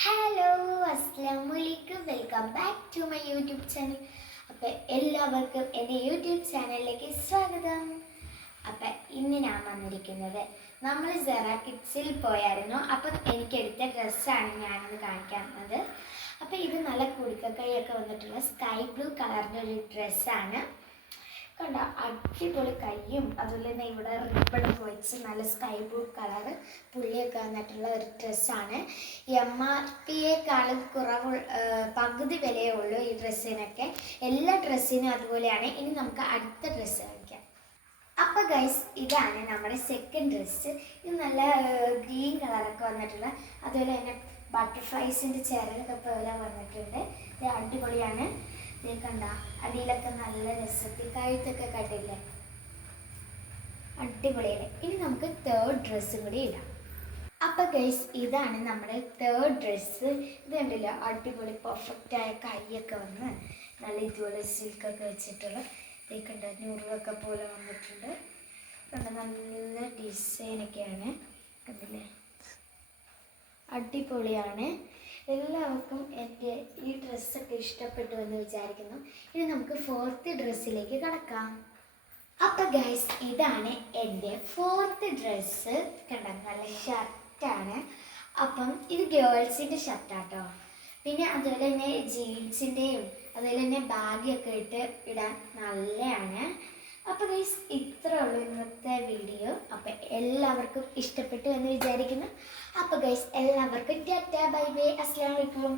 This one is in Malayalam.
ഹലോ അസ്സലാമലൈക്കും welcome back to my YouTube channel. അപ്പം എല്ലാവർക്കും എൻ്റെ യൂട്യൂബ് ചാനലിലേക്ക് സ്വാഗതം. അപ്പം ഇന്ന് ഞാൻ വന്നിരിക്കുന്നത് നമ്മൾ സെറ കിഡ്സിൽ പോയായിരുന്നു. അപ്പം എനിക്കെടുത്ത ഡ്രസ്സാണ് ഞാനിന്ന് കാണിക്കുന്നത്. അപ്പം ഇത് നല്ല കുടുക്കക്കൈയൊക്കെ വന്നിട്ടുള്ള സ്കൈ ബ്ലൂ കളറിൻ്റെ ഒരു ഡ്രസ്സാണ്. കണ്ട അടിപൊളി കയ്യും അതുപോലെ തന്നെ ഇവിടെ റിബണൊക്കെ വെച്ച് നല്ല സ്കൈ ബ്ലൂ കളറ് പുള്ളിയൊക്കെ വന്നിട്ടുള്ള ഒരു ഡ്രസ്സാണ്. MRPയേക്കാളും പകുതി വിലയേ ഉള്ളൂ ഈ ഡ്രസ്സിനൊക്കെ. എല്ലാ ഡ്രസ്സിനും അതുപോലെയാണ്. ഇനി നമുക്ക് അടുത്ത ഡ്രസ്സ് കാണിക്കാം. അപ്പോൾ ഗൈസ്, ഇതാണ് നമ്മുടെ സെക്കൻഡ് ഡ്രസ്സ്. ഇത് നല്ല ഗ്രീൻ കളറൊക്കെ വന്നിട്ടുള്ള അതുപോലെ തന്നെ ബട്ടർഫ്ലൈസിൻ്റെ ചിറകൊക്കെ പോലെ വന്നിട്ടുണ്ട്. ഇത് അടിപൊളിയാണ്. ഇത് കണ്ട അടിയിലൊക്കെ നല്ല രസത്തിൽ കഴുത്തൊക്കെ കണ്ടില്ലേ, അടിപൊളിയല്ലേ. ഇനി നമുക്ക് തേർഡ് ഡ്രസ്സും കൂടി ഇടാം. അപ്പം ഗൈസ്, ഇതാണ് നമ്മുടെ തേർഡ് ഡ്രസ്സ്. ഇത് കണ്ടില്ല, അടിപൊളി പെർഫെക്റ്റായ കൈയൊക്കെ വന്ന് നല്ല ഇതുപോലെ സിൽക്കൊക്കെ വെച്ചിട്ടുള്ള കണ്ട ഞുറുകൊക്കെ പോലെ വന്നിട്ടുണ്ട്. കണ്ട നല്ല ഡിസൈനൊക്കെയാണ്, കണ്ടില്ലേ, അടിപൊളിയാണ്. എല്ലാവർക്കും എൻ്റെ ഈ ഡ്രസ്സൊക്കെ ഇഷ്ടപ്പെട്ടു എന്ന് വിചാരിക്കുന്നു. ഇനി നമുക്ക് ഫോർത്ത് ഡ്രസ്സിലേക്ക് കടക്കാം. അപ്പം ഗൈസ്, ഇതാണ് എൻ്റെ ഫോർത്ത് ഡ്രസ്സ്. കണ്ട നല്ല ഷർട്ടാണ്. അപ്പം ഇത് ഗേൾസിൻ്റെ ഷർട്ടാട്ടോ. പിന്നെ അതുപോലെ തന്നെ ജീൻസിൻ്റെയും അതുപോലെ തന്നെ ബാഗിയൊക്കെ ഇടാൻ നല്ലതാണ്. അപ്പോൾ ഗൈസ്, ഇത്രേ ഉള്ളൂ ഇന്നത്തെ വീഡിയോ. അപ്പം എല്ലാവർക്കും ഇഷ്ടപ്പെട്ടു എന്ന് വിചാരിക്കുന്നു. അപ്പോൾ ഗൈസ്, എല്ലാവർക്കും ടാറ്റാ ബൈ ബൈ, അസ്സലാമു അലൈക്കും.